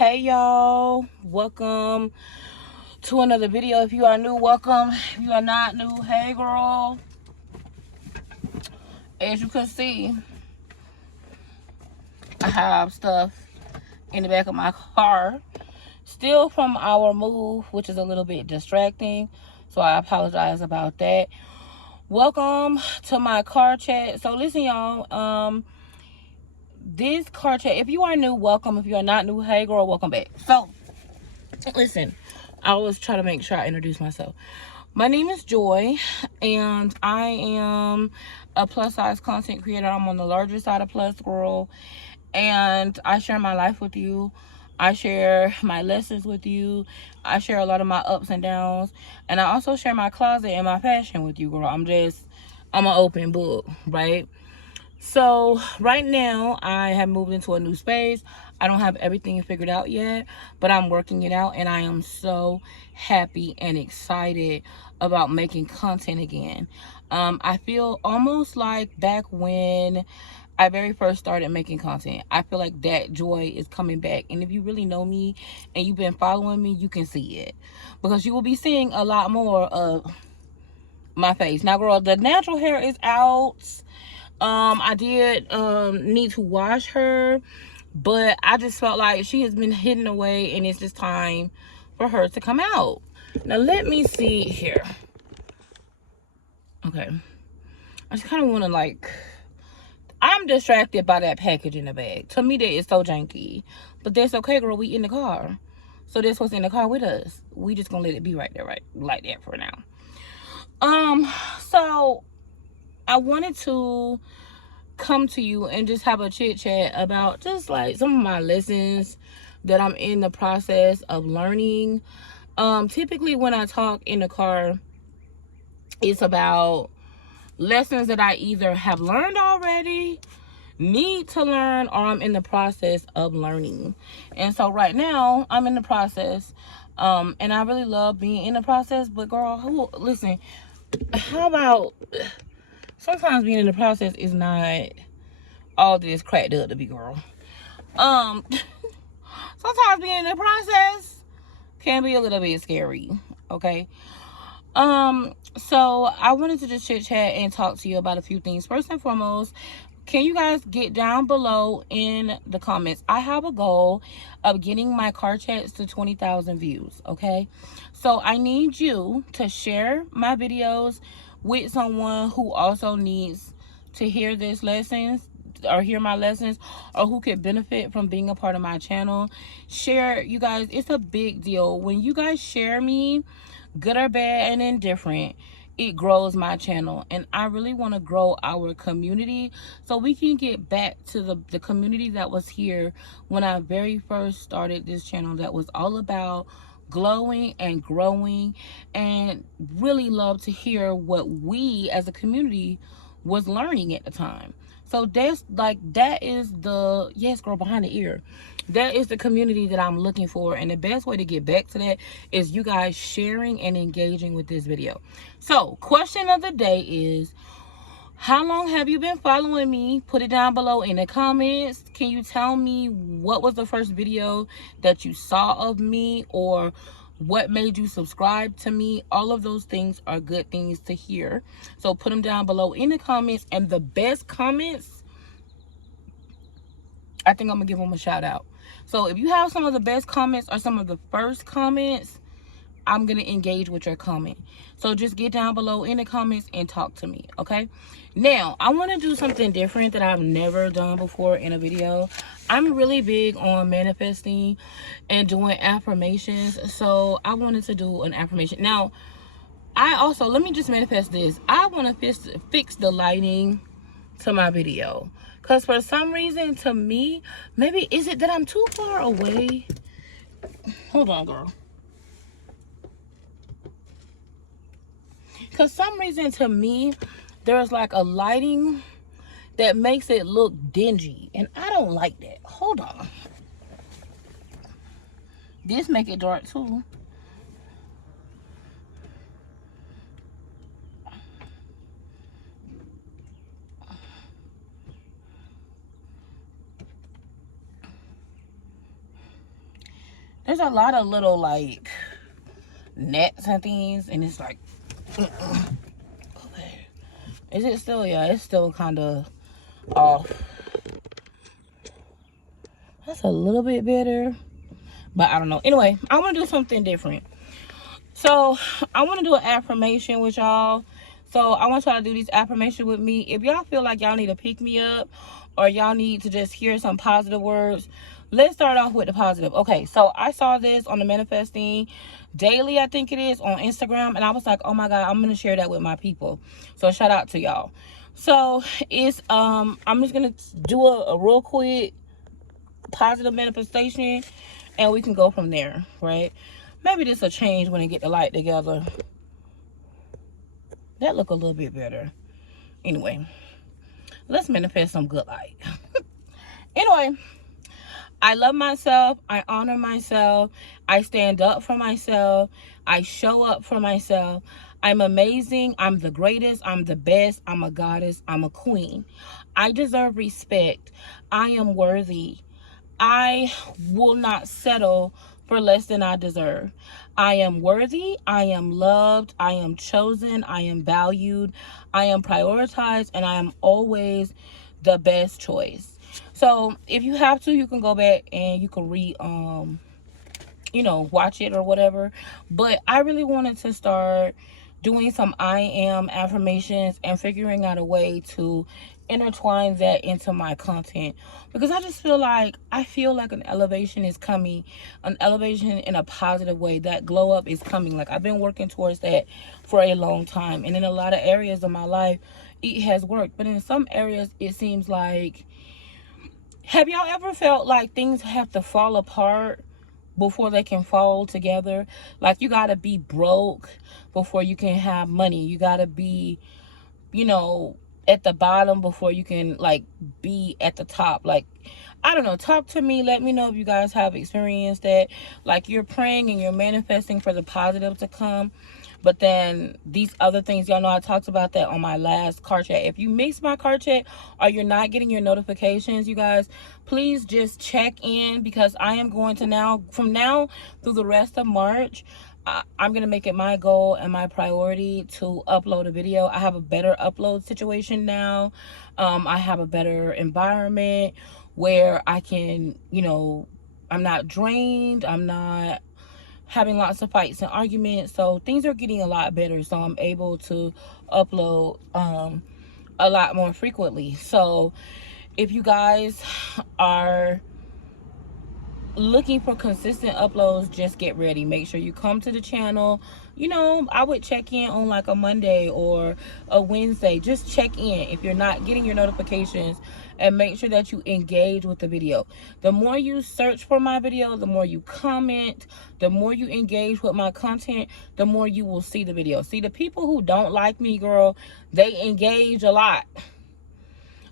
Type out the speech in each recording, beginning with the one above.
Hey y'all, welcome to another video. If you are new, welcome. If you are not new, hey girl. As you can see, I have stuff in the back of my car, still from our move, which is a little bit distracting, so I apologize about that. Welcome to my car chat. So listen y'all, this car chat, if you are new, welcome. If you are not new, hey girl, welcome back. So listen, I always try to make sure I introduce myself. My name is Joy, and I am a plus size content creator. I'm on the larger side of plus girl, and I share my life with you. I share my lessons with you. I share a lot of my ups and downs, and I also share my closet and my fashion with you, girl. I'm an open book, right? So right now I have moved into a new space. I don't have everything figured out yet, but I'm working it out, and I am so happy and excited about making content again. I feel almost like back when I very first started making content. I feel like that joy is coming back. And if you really know me and you've been following me, you can see it, because you will be seeing a lot more of my face. Now girl, the natural hair is out. I did need to wash her, but I just felt like she has been hidden away, and it's just time for her to come out. Now let me see here. Okay, I just kind of want to I'm distracted by that package in the bag. To me, that is so janky, but that's okay, girl. We in the car, so that's what's in the car with us. We just gonna let it be right there, right like that for now. So I wanted to come to you and just have a chit chat about just like some of my lessons that I'm in the process of learning. Typically when I talk in the car, it's about lessons that I either have learned already, need to learn, or I'm in the process of learning. And so right now I'm in the process, and I really love being in the process. But girl, listen, how about sometimes being in the process is not all this cracked up to be, girl. Sometimes being in the process can be a little bit scary, okay? So I wanted to just chit chat and talk to you about a few things. First and foremost, can you guys get down below in the comments? I have a goal of getting my car chats to 20,000 views, okay? So I need you to share my videos with someone who also needs to hear this lessons, or hear my lessons, or who could benefit from being a part of my channel. Share, you guys, it's a big deal. When you guys share me, good or bad and indifferent, it grows my channel, and I really want to grow our community so we can get back to the community that was here when I very first started this channel, that was all about glowing and growing, and really love to hear what we as a community was learning at the time. So that is the, yes girl, behind the ear, that is the community that I'm looking for. And the best way to get back to that is you guys sharing and engaging with this video. So question of the day is, how long have you been following me? Put it down below in the comments. Can you tell me what was the first video that you saw of me, or what made you subscribe to me? All of those things are good things to hear. So put them down below in the comments, and the best comments, I think I'm gonna give them a shout out. So if you have some of the best comments or some of the first comments, I'm gonna engage with your comment. So just get down below in the comments and talk to me, okay? Now I want to do something different that I've never done before in a video. I'm really big on manifesting and doing affirmations, so I wanted to do an affirmation. Now I also, let me just manifest this. I want to fix the lighting to my video, because for some reason, to me, maybe is it that I'm too far away? Hold on, girl. Because some reason, to me, there's like a lighting that makes it look dingy, and I don't like that. Hold on. This make it dark too. There's a lot of little like nets and things, and it's like, okay, is it still? Yeah, it's still kind of off. That's a little bit better, but I don't know. Anyway, I want to do something different. So I want to do an affirmation with y'all. So I want y'all to do these affirmations with me. If y'all feel like y'all need to pick me up, or y'all need to just hear some positive words, let's start off with the positive. Okay, so I saw this on the Manifesting Daily, I think it is, on Instagram, and I was like, oh my God, I'm going to share that with my people. So shout out to y'all. So it's I'm just going to do a real quick positive manifestation, and we can go from there, right? Maybe this will change when I get the light together. That look a little bit better. Anyway, let's manifest some good light. Anyway, I love myself. I honor myself. I stand up for myself. I show up for myself. I'm amazing. I'm the greatest. I'm the best. I'm a goddess. I'm a queen. I deserve respect. I am worthy. I will not settle for less than I deserve. I am worthy. I am loved. I am chosen. I am valued. I am prioritized. And I am always the best choice. So if you have to, you can go back and you can watch it or whatever. But I really wanted to start doing some I am affirmations and figuring out a way to intertwine that into my content, because I feel like an elevation is coming, an elevation in a positive way. That glow up is coming. Like, I've been working towards that for a long time, and in a lot of areas of my life it has worked, but in some areas it seems like, have y'all ever felt like things have to fall apart before they can fall together? Like, you gotta be broke before you can have money. You gotta be, at the bottom before you can, like, be at the top. Like, I don't know. Talk to me. Let me know if you guys have experienced that. Like, you're praying and you're manifesting for the positive to come, but then these other things, y'all know I talked about that on my last card chat. If you missed my card chat or you're not getting your notifications, you guys, please just check in, because I am going to from now through the rest of March, I'm going to make it my goal and my priority to upload a video. I have a better upload situation now. I have a better environment where I can, I'm not drained. I'm not having lots of fights and arguments. So things are getting a lot better. So I'm able to upload a lot more frequently. So if you guys are looking for consistent uploads, just get ready. Make sure you come to the channel. I would check in on like a Monday or a Wednesday. Just check in if you're not getting your notifications, and make sure that you engage with the video. The more you search for my video, the more you comment, the more you engage with my content, the more you will see the video. See, the people who don't like me, girl, they engage a lot.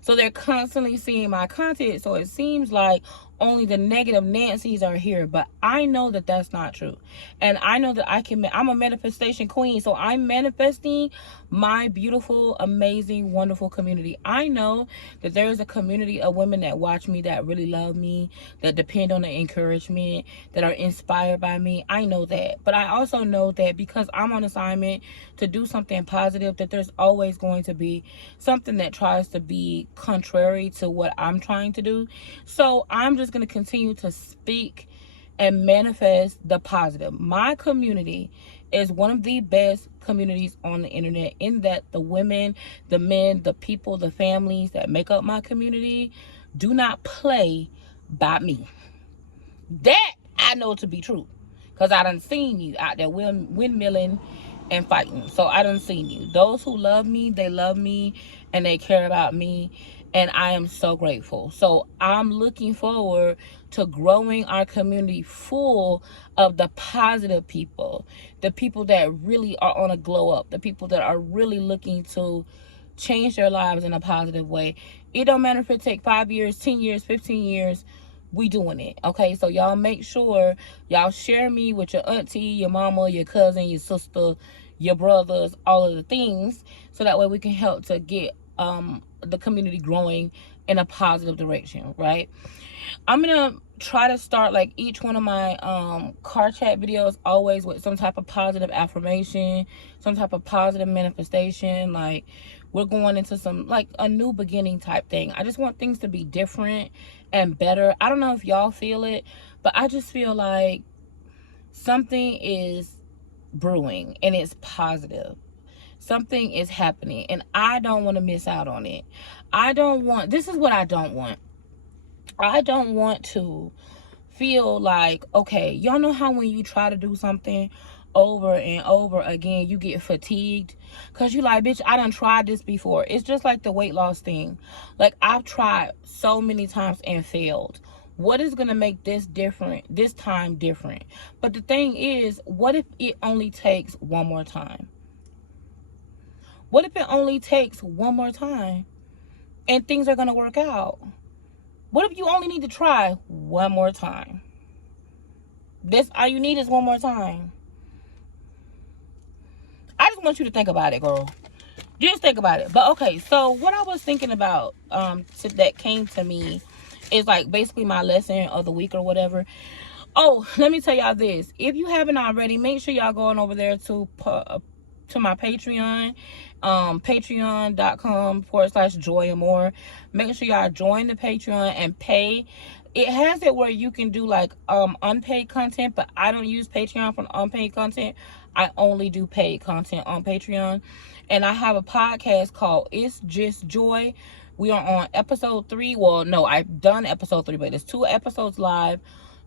So they're constantly seeing my content. So it seems like only the negative Nancys are here. But I know that that's not true. And I know that I'm a manifestation queen. So I'm manifesting my beautiful, amazing, wonderful community. I know that there is a community of women that watch me, that really love me, that depend on the encouragement, that are inspired by me. I know that. But I also know that because I'm on assignment to do something positive, that there's always going to be something that tries to be contrary to what I'm trying to do. So I'm just going to continue to speak and manifest the positive. My community is one of the best communities on the internet, in that the women, the men, the people, the families that make up my community do not play by me. That I know to be true, because I done seen you out there windmilling and fighting. So I done seen you. Those who love me, they love me and they care about me, and I am so grateful. So I'm looking forward to growing our community full of the positive people, the people that really are on a glow up, the people that are really looking to change their lives in a positive way. It don't matter if it take 5 years, 10 years, 15 years, we doing it. Okay, so y'all make sure y'all share me with your auntie, your mama, your cousin, your sister, your brothers, all of the things, so that way we can help to get the community growing in a positive direction, right? I'm gonna try to start like each one of my car chat videos always with some type of positive affirmation, some type of positive manifestation. Like, we're going into some like a new beginning type thing. I just want things to be different and better. I don't know if y'all feel it, but I just feel like something is brewing and it's positive. Something is happening and I don't want to miss out on it. This is what I don't want. I don't want to feel like, okay, y'all know how when you try to do something over and over again, you get fatigued because you like, bitch, I done tried this before. It's just like the weight loss thing. Like, I've tried so many times and failed. What is going to make this time different? But the thing is, what if it only takes one more time? What if it only takes one more time and things are going to work out? What if you only need to try one more time? That's all you need is one more time. I just want you to think about it, girl. Just think about it. But okay, so what I was thinking about that came to me is like basically my lesson of the week or whatever. Oh, let me tell y'all this. If you haven't already, make sure y'all going over there to my Patreon, patreon.com/Joy Amor. Make sure y'all join the Patreon and pay. It has it where you can do like unpaid content, but I don't use Patreon for unpaid content. I only do paid content on Patreon. And I have a podcast called It's Just Joy. We are on episode 3. Well, no, I've done episode 3, but there's 2 episodes live.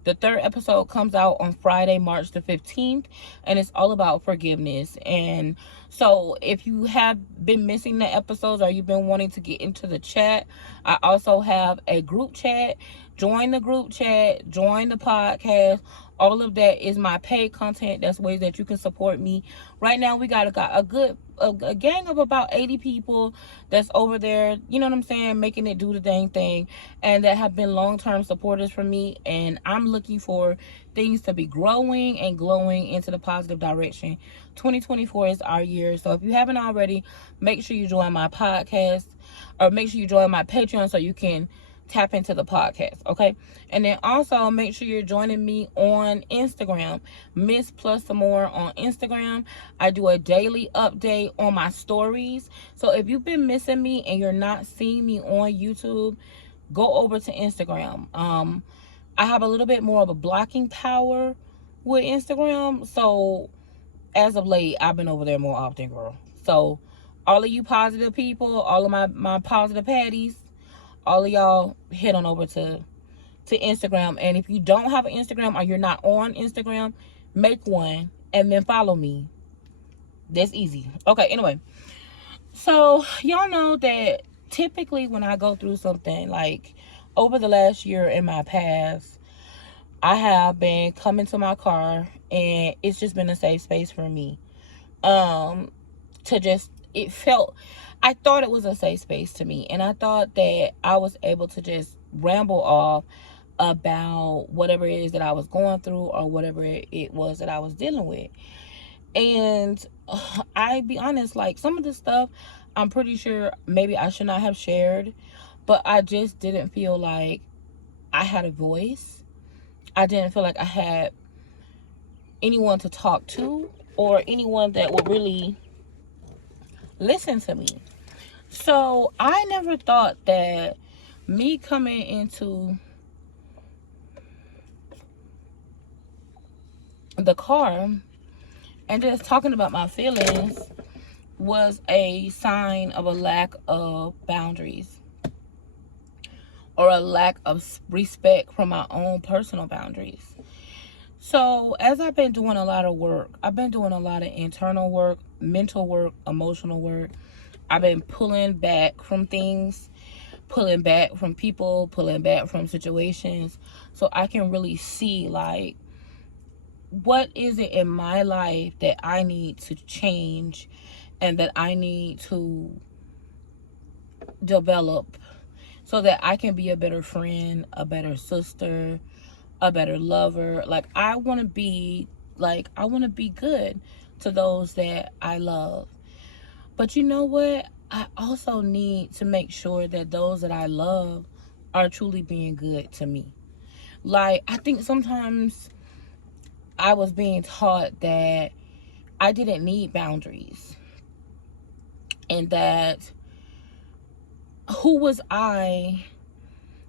The 3rd episode comes out on Friday, March the 15th, and it's all about forgiveness. And so if you have been missing the episodes or you've been wanting to get into the chat, I also have a group chat. Join the group chat, join the podcast. All of that is my paid content. That's ways that you can support me. Right now, we got a gang of about 80 people that's over there, you know what I'm saying, making it do the dang thing, and that have been long-term supporters for me. And I'm looking for things to be growing and glowing into the positive direction. 2024 is our year. So if you haven't already, make sure you join my podcast, or make sure you join my Patreon so you can tap into the podcast, okay? And then also make sure you're joining me on Instagram, Miss Plus Some More on Instagram. I do a daily update on my stories. So if you've been missing me and you're not seeing me on YouTube, go over to Instagram. I have a little bit more of a blocking power with Instagram. So as of late, I've been over there more often, girl. So all of you positive people, all of my positive patties, all of y'all head on over to Instagram. And if you don't have an Instagram or you're not on Instagram, make one and then follow me. That's easy. Okay, anyway. So y'all know that typically when I go through something, like over the last year in my past, I have been coming to my car and it's just been a safe space for me. I thought it was a safe space to me, and I thought that I was able to just ramble off about whatever it is that I was going through or whatever it was that I was dealing with. And I be honest, like some of the stuff I'm pretty sure maybe I should not have shared, but I just didn't feel like I had a voice. I didn't feel like I had anyone to talk to or anyone that would really listen to me. So I never thought that me coming into the car and just talking about my feelings was a sign of a lack of boundaries or a lack of respect for my own personal boundaries. So as I've been doing a lot of work, I've been doing a lot of internal work, mental work, emotional work. I've been pulling back from things, pulling back from people, pulling back from situations, so I can really see like what is it in my life that I need to change and that I need to develop so that I can be a better friend, a better sister, a better lover. Like I want to be good to those that I love. But you know what? I also need to make sure that those that I love are truly being good to me. Like, I think sometimes I was being taught that I didn't need boundaries, and that who was I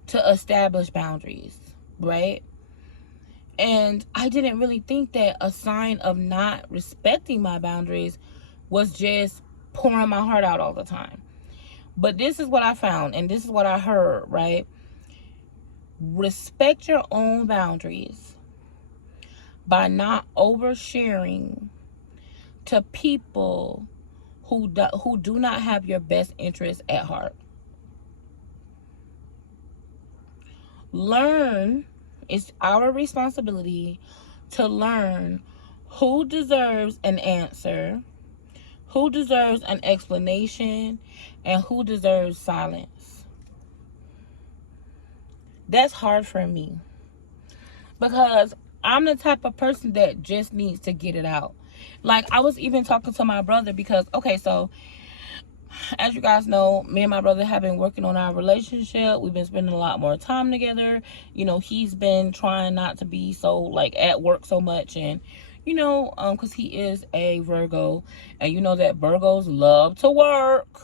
to establish boundaries, right? And I didn't really think that a sign of not respecting my boundaries was just pouring my heart out all the time. But this is what I found, and this is what I heard, right? Respect your own boundaries by not oversharing to people who do not have your best interests at heart. Learn, it's our responsibility to learn who deserves an answer, who deserves an explanation, and who deserves silence. That's hard for me because I'm the type of person that just needs to get it out. Like, I was even talking to my brother because, okay, so as you guys know, me and my brother have been working on our relationship. We've been spending a lot more time together. You know, he's been trying not to be so, like, at work so much. And, you know, because he is a Virgo. And you know that Virgos love to work.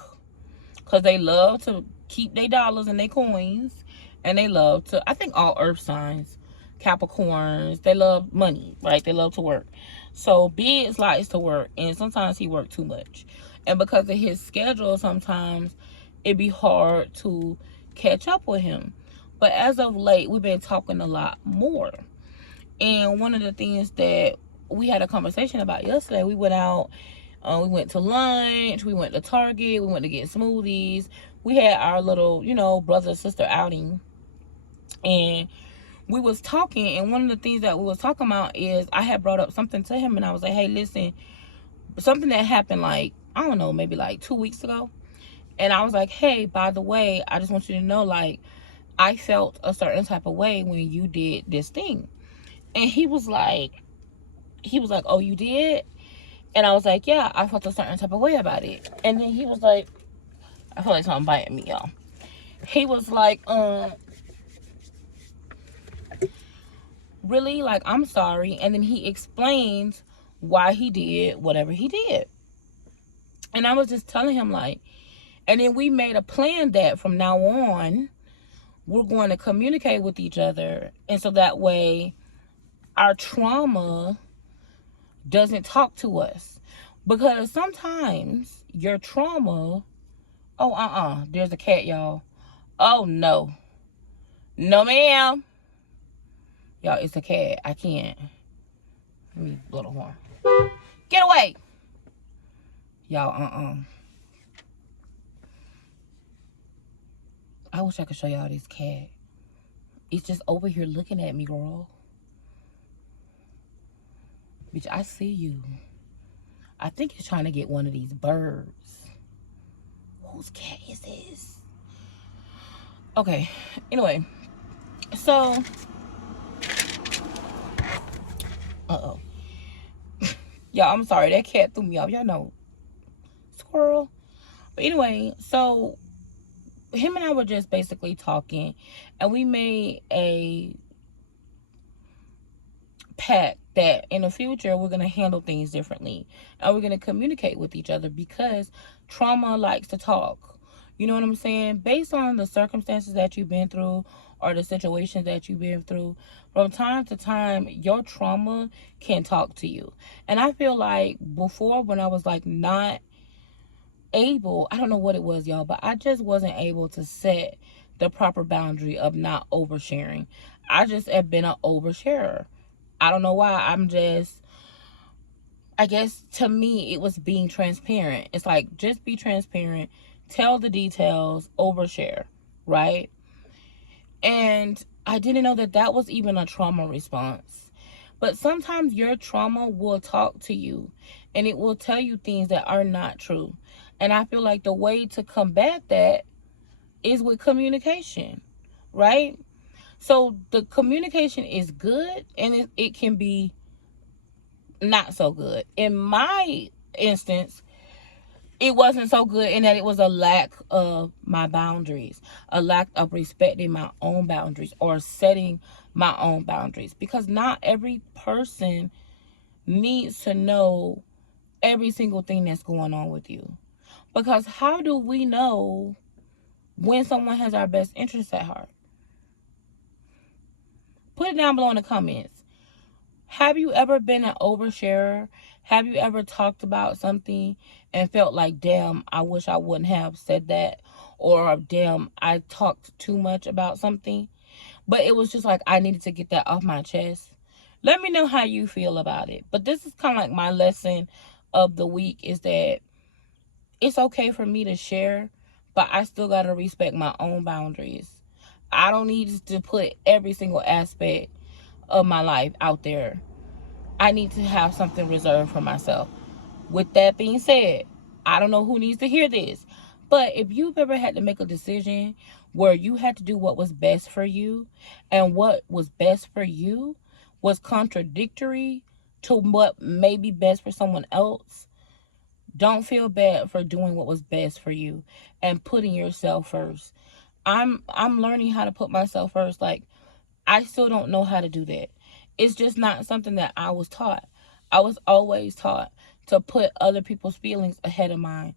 Because they love to keep their dollars and their coins. And they love to, I think all earth signs, Capricorns, they love money, right? They love to work. So Biggs likes to work, and sometimes he works too much. And because of his schedule, sometimes it'd be hard to catch up with him. But as of late, we've been talking a lot more. And one of the things that we had a conversation about yesterday, we went out, we went to lunch, we went to Target, we went to get smoothies. We had our little, you know, brother-sister outing. And we was talking, and one of the things that we was talking about is I had brought up something to him, and I was like, hey, listen, something that happened, like, I don't know, maybe like 2 weeks ago. And I was like, hey, by the way, I just want you to know, like, I felt a certain type of way when you did this thing. And he was like, oh, you did? And I was like, yeah, I felt a certain type of way about it. And then he was like, I feel like something biting me, y'all. He was like, really? Like, I'm sorry. And then he explained why he did whatever he did. And I was just telling him, like, and then we made a plan that from now on, we're going to communicate with each other. And so that way, our trauma doesn't talk to us. Because sometimes your trauma, there's a cat, y'all. Oh, no. No, ma'am. Y'all, it's a cat. I can't. Let me blow the horn. Get away. Y'all, I wish I could show y'all this cat. It's just over here looking at me, girl. Bitch, I see you. I think it's trying to get one of these birds. Whose cat is this? Okay. Anyway. So. Y'all, I'm sorry. That cat threw me off. Y'all know. Squirrel. But anyway, so him and I were just basically talking, and we made a pact that in the future we're going to handle things differently, and we're going to communicate with each other, because trauma likes to talk. You know what I'm saying? Based on the circumstances that you've been through, or the situations that you've been through, from time to time, your trauma can talk to you. And I feel like before, when I was like not able, I don't know what it was, y'all, but I just wasn't able to set the proper boundary of not oversharing. I just have been an oversharer. I don't know why. I guess to me, it was being transparent. It's like, just be transparent, tell the details, overshare, right? And I didn't know that that was even a trauma response. But sometimes your trauma will talk to you, and it will tell you things that are not true. And I feel like the way to combat that is with communication, right? So the communication is good, and it can be not so good. In my instance, it wasn't so good, and that it was a lack of my boundaries, a lack of respecting my own boundaries or setting my own boundaries, because not every person needs to know every single thing that's going on with you. Because how do we know when someone has our best interests at heart? Put it down below in the comments. Have you ever been an oversharer? Have you ever talked about something and felt like, damn, I wish I wouldn't have said that? Or, damn, I talked too much about something. But it was just like, I needed to get that off my chest. Let me know how you feel about it. But this is kind of like my lesson of the week, is that it's okay for me to share, but I still got to respect my own boundaries. I don't need to put every single aspect of my life out there. I need to have something reserved for myself. With that being said, I don't know who needs to hear this, but if you've ever had to make a decision where you had to do what was best for you, and what was best for you was contradictory to what may be best for someone else, don't feel bad for doing what was best for you and putting yourself first. I'm learning how to put myself first. Like, I still don't know how to do that. It's just not something that I was taught. I was always taught to put other people's feelings ahead of mine,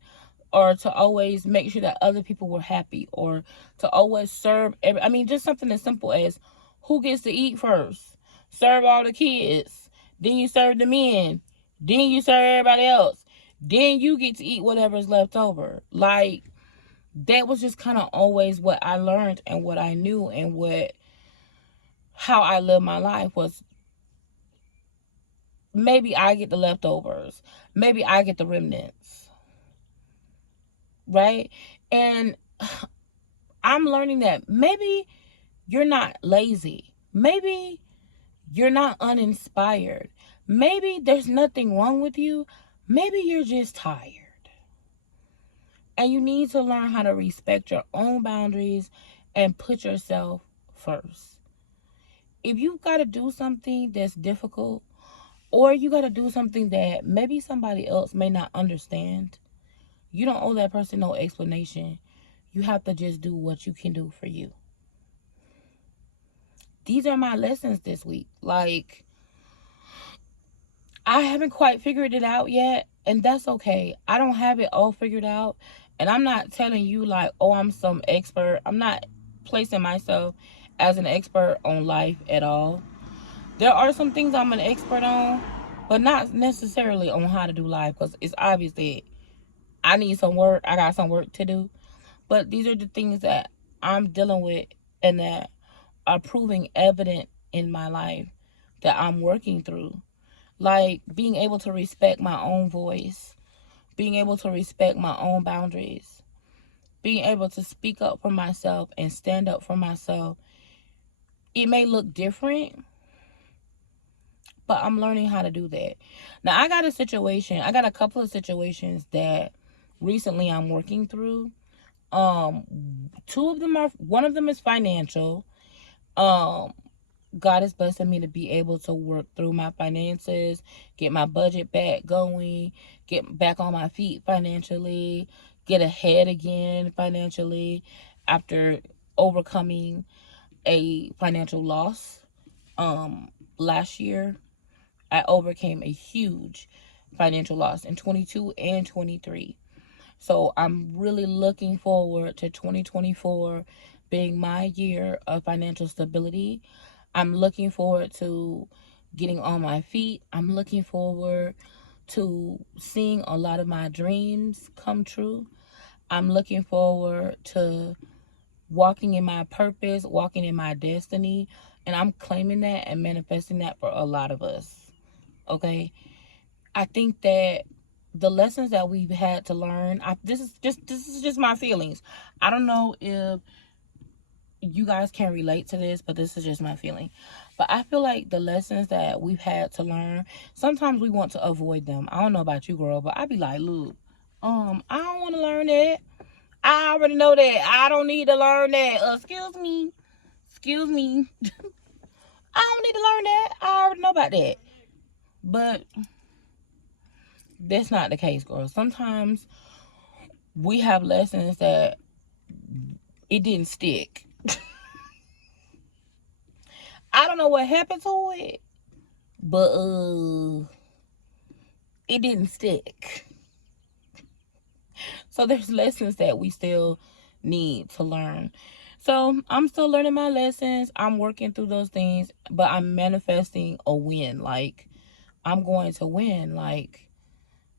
or to always make sure that other people were happy, or to always serve I mean, just something as simple as, who gets to eat first? Serve all the kids, then you serve the men, then you serve everybody else, then you get to eat whatever's left over. Like, that was just kind of always what I learned and what I knew, and how I lived my life was, maybe I get the leftovers, maybe I get the remnants, right? And I'm learning that maybe you're not lazy, maybe you're not uninspired, maybe there's nothing wrong with you, maybe you're just tired. And you need to learn how to respect your own boundaries and put yourself first. If you've got to do something that's difficult, or you got to do something that maybe somebody else may not understand, you don't owe that person no explanation. You have to just do what you can do for you. These are my lessons this week. Like, I haven't quite figured it out yet, and that's okay. I don't have it all figured out, and I'm not telling you like, oh, I'm some expert. I'm not placing myself as an expert on life at all. There are some things I'm an expert on, but not necessarily on how to do life, because it's obvious that I need some work. I got some work to do. But these are the things that I'm dealing with, and that are proving evident in my life that I'm working through. Like, being able to respect my own voice, being able to respect my own boundaries, being able to speak up for myself and stand up for myself. It may look different, but I'm learning how to do that. Now, I got a couple of situations that recently I'm working through. One of them is financial. God is blessing me to be able to work through my finances, get my budget back going, get back on my feet financially, get ahead again financially after overcoming a financial loss. Last year, I overcame a huge financial loss in 22 and 23. So I'm really looking forward to 2024 being my year of financial stability. I'm looking forward to getting on my feet. I'm looking forward to seeing a lot of my dreams come true. I'm looking forward to walking in my purpose, walking in my destiny, and I'm claiming that and manifesting that for a lot of us. Okay? I think that the lessons that we've had to learn, this is just my feelings. I don't know if you guys can relate to this, but this is just my feeling. But I feel like the lessons that we've had to learn, sometimes we want to avoid them. I don't know about you, girl, but I be like, look, I don't want to learn that. I already know that. I don't need to learn that. Excuse me. I don't need to learn that. I already know about that. But that's not the case, girl. Sometimes we have lessons that it didn't stick. I don't know what happened to it, but it didn't stick. So there's lessons that we still need to learn. So I'm still learning my lessons. I'm working through those things, but I'm manifesting a win. Like, I'm going to win. Like,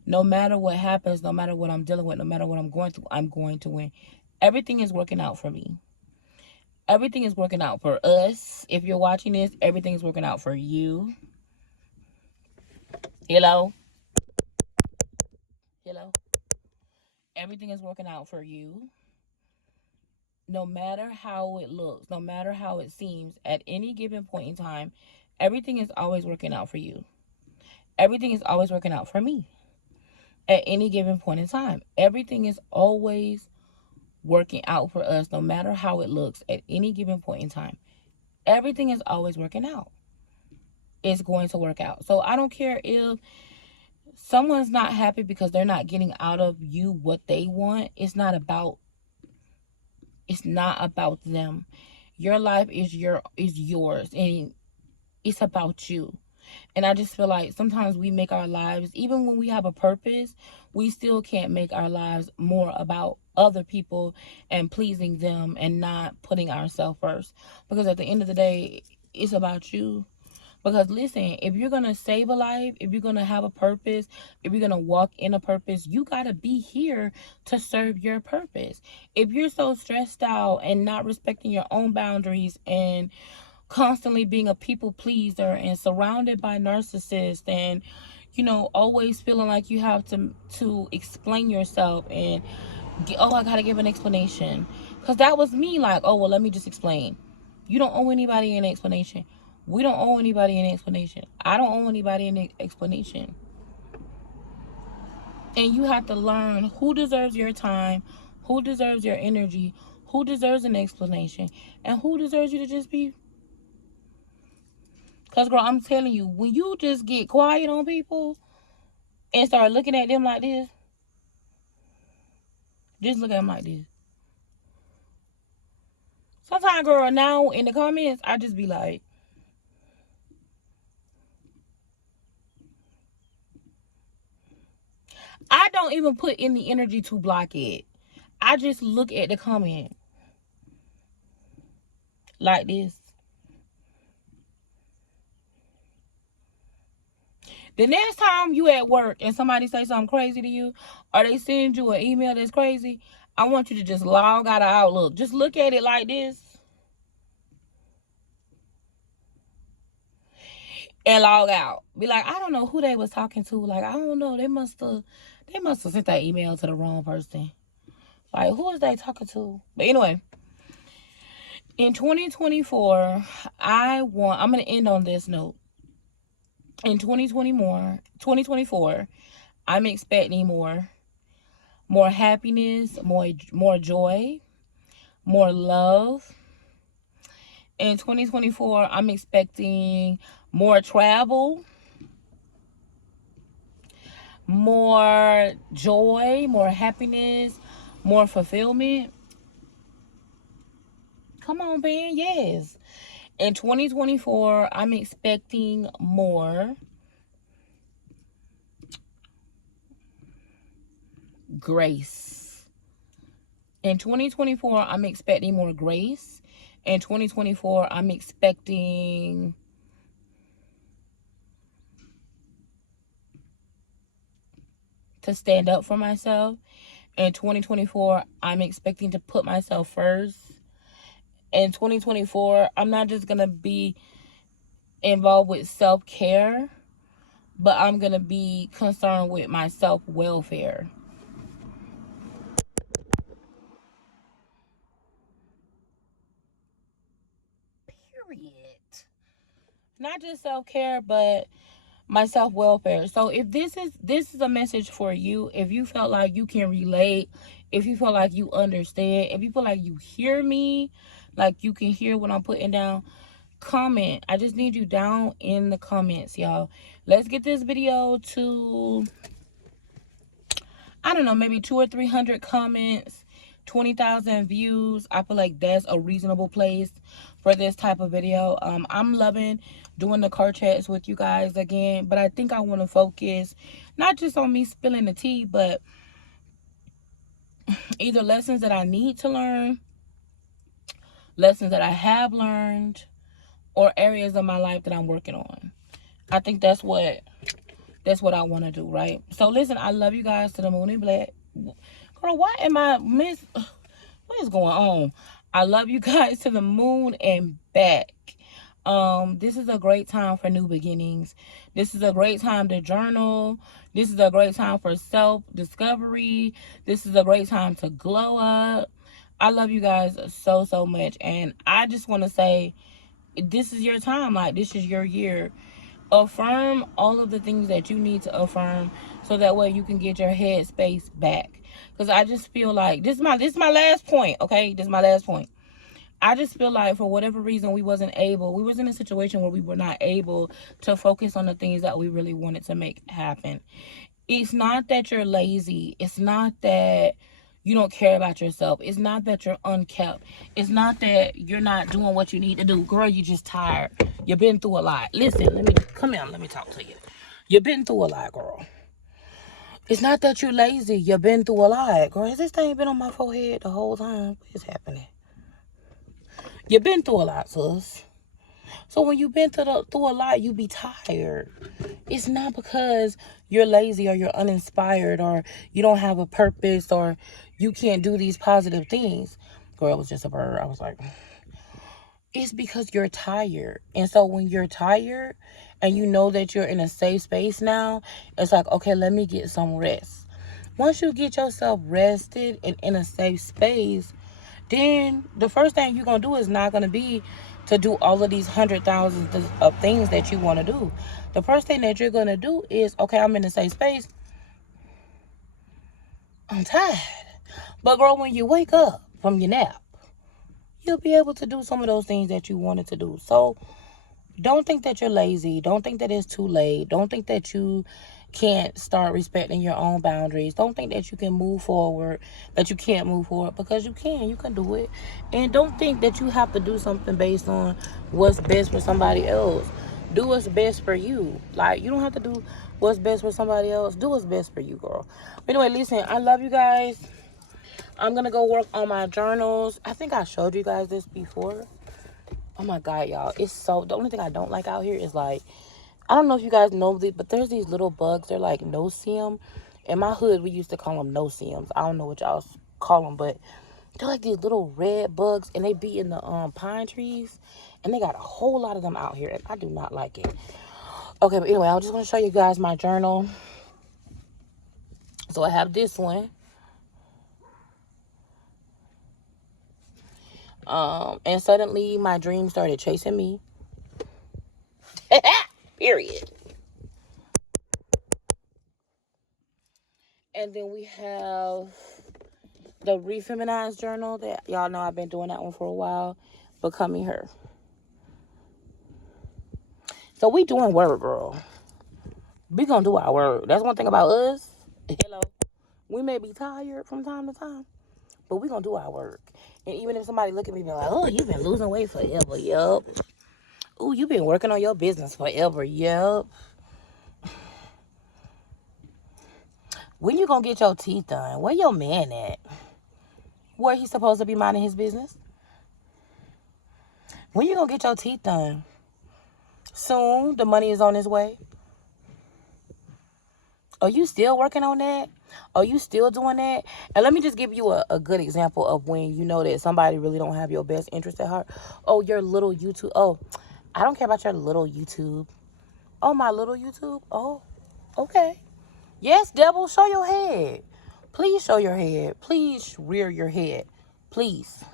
no matter what happens, no matter what I'm dealing with, no matter what I'm going through, I'm going to win. Everything is working out for me. Everything is working out for us. If you're watching this, everything is working out for you. Hello? Hello? Everything is working out for you. No matter how it looks, no matter how it seems, at any given point in time, everything is always working out for you. Everything is always working out for me. At any given point in time, everything is always working out for us, no matter how it looks at any given point in time. Everything is always working out. It's going to work out. So I don't care if someone's not happy because they're not getting out of you what they want. It's not about them. Your life is yours, and it's about you. And I just feel like sometimes we make our lives, even when we have a purpose, we still can't make our lives more about other people and pleasing them and not putting ourselves first. Because at the end of the day, it's about you. Because listen, if you're going to save a life, if you're going to have a purpose, if you're going to walk in a purpose, you got to be here to serve your purpose. If you're so stressed out and not respecting your own boundaries and constantly being a people pleaser and surrounded by narcissists and always feeling like you have to explain yourself and I gotta give an explanation, because that was me. Like, oh well, let me just explain. You don't owe anybody an explanation. We don't owe anybody an explanation. I don't owe anybody an explanation. And you have to learn who deserves your time, who deserves your energy, who deserves an explanation, and who deserves you to just be. Because, girl, I'm telling you, when you just get quiet on people and start looking at them like this, just look at them like this. Sometimes, girl, now in the comments, I just be like, I don't even put in the energy to block it. I just look at the comment like this. The next time you at work and somebody say something crazy to you, or they send you an email that's crazy, I want you to just log out of Outlook. Just look at it like this and log out. Be like, I don't know who they was talking to. Like, I don't know. They must have sent that email to the wrong person. Like, who is they talking to? But anyway, in 2024, I'm gonna end on this note. In 2024, I'm expecting more happiness, more joy, more love. In 2024, I'm expecting more travel, more joy, more happiness, more fulfillment. Come on, Ben. Yes. In 2024, I'm expecting more grace. In 2024, I'm expecting more grace. In 2024, I'm expecting to stand up for myself. In 2024, I'm expecting to put myself first. In 2024, I'm not just going to be involved with self-care, but I'm going to be concerned with my self-welfare. Period. Not just self-care, but my self-welfare. So if this is a message for you, if you felt like you can relate, if you feel like you understand, if you feel like you hear me, like you can hear what I'm putting down, comment. I just need you down in the comments, y'all. Let's get this video to, I don't know, maybe 200 or 300 comments, 20,000 views. I feel like that's a reasonable place for this type of video. I'm loving doing the car chats with you guys again, but I think I want to focus not just on me spilling the tea, but either lessons that I need to learn, lessons that I have learned, or areas of my life that I'm working on. I think that's what I want to do, right? So listen, I love you guys to the moon and back. Girl, why am I what is going on? I love you guys to the moon and back. This is a great time for new beginnings. This is a great time to journal. This is a great time for self-discovery. This is a great time to glow up. I love you guys so much, and I just want to say this is your time. Like, this is your year. Affirm all of the things that you need to affirm, so that way you can get your head space back. Because I just feel like this is my last point. Okay, this is my last point. I just feel like for whatever reason we was in a situation where we were not able to focus on the things that we really wanted to make happen. It's not that you're lazy. It's not that you don't care about yourself. It's not that you're unkept. It's not that you're not doing what you need to do. Girl, you're just tired. You've been through a lot. Listen, come here. Let me talk to you. You've been through a lot, girl. It's not that you're lazy. You've been through a lot. Girl, has this thing been on my forehead the whole time? What is happening? You've been through a lot, sis. So when you've been through a lot, you be tired. It's not because you're lazy or you're uninspired or you don't have a purpose or you can't do these positive things. Girl, it was just a bird. I was like, it's because you're tired. And so when you're tired and you know that you're in a safe space now, it's like, okay, let me get some rest. Once you get yourself rested and in a safe space, then the first thing you're going to do is not going to be to do all of these 100,000 of things that you want to do. The first thing that you're going to do is, okay, I'm in a safe space. I'm tired. But girl, when you wake up from your nap, you'll be able to do some of those things that you wanted to do. So don't think that you're lazy. Don't think that it's too late. Don't think that you can't start respecting your own boundaries. Don't think that you can move forward, that you can't move forward, because you can do it. And don't think that you have to do something based on what's best for somebody else. Do what's best for you. Like, you don't have to do what's best for somebody else. Do what's best for you, girl. But anyway, listen, I love you guys. I'm gonna go work on my journals. I think I showed you guys this before. Oh my god, y'all, the only thing I don't like out here is, like, I don't know if you guys know this, but there's these little bugs. They're like no-see-em. In my hood, we used to call them no-see-ems. I don't know what y'all call them, but they're like these little red bugs, and they be in the pine trees, and they got a whole lot of them out here, and I do not like it. Okay, but anyway, I just want to show you guys my journal. So I have this one. And suddenly my dream started chasing me. Period. And then we have the Refeminized journal that y'all know I've been doing that one for a while. Becoming Her. So we doing work, girl. We gonna do our work. That's one thing about us. Hello. We may be tired from time to time, but we gonna do our work. And even if somebody look at me and be like, oh, you've been losing weight forever. Yup. Oh, you've been working on your business forever. Yup. When you gonna get your teeth done? Where your man at? Where he supposed to be minding his business? When you gonna get your teeth done? Soon. The money is on its way. Are you still working on that? Are you still doing that? And let me just give you a good example of when you know that somebody really don't have your best interest at heart. Oh, your little YouTube. Oh, I don't care about your little YouTube. Oh, my little YouTube. Oh, okay. Yes, devil, show your head. Please show your head. Please rear your head. Please.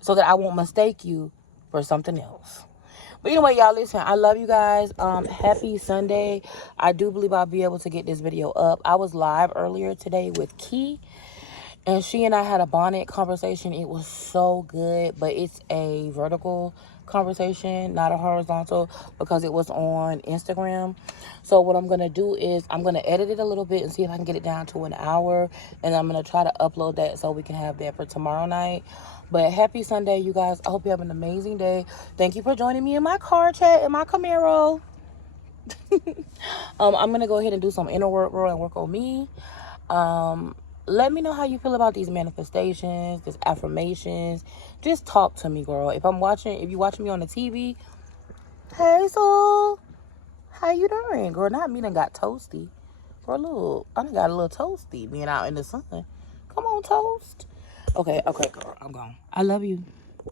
So that I won't mistake you for something else. But anyway, y'all, listen, I love you guys. Happy Sunday. I do believe I'll be able to get this video up. I was live earlier today with Key, and she and I had a bonnet conversation. It was so good, but it's a vertical conversation, not a horizontal, because it was on Instagram. So what I'm going to do is I'm going to edit it a little bit and see if I can get it down to an hour. And I'm going to try to upload that so we can have that for tomorrow night. But happy Sunday, you guys. I hope you have an amazing day. Thank you for joining me in my car chat in my Camaro. I'm going to go ahead and do some inner work, girl, and work on me. Let me know how you feel about these manifestations, these affirmations. Just talk to me, girl. If you watching me on the TV, hey, so how you doing, girl? Not me done got toasty. Girl, I done got a little toasty being out in the sun. Come on, toast. Okay, girl, I'm gone. I love you.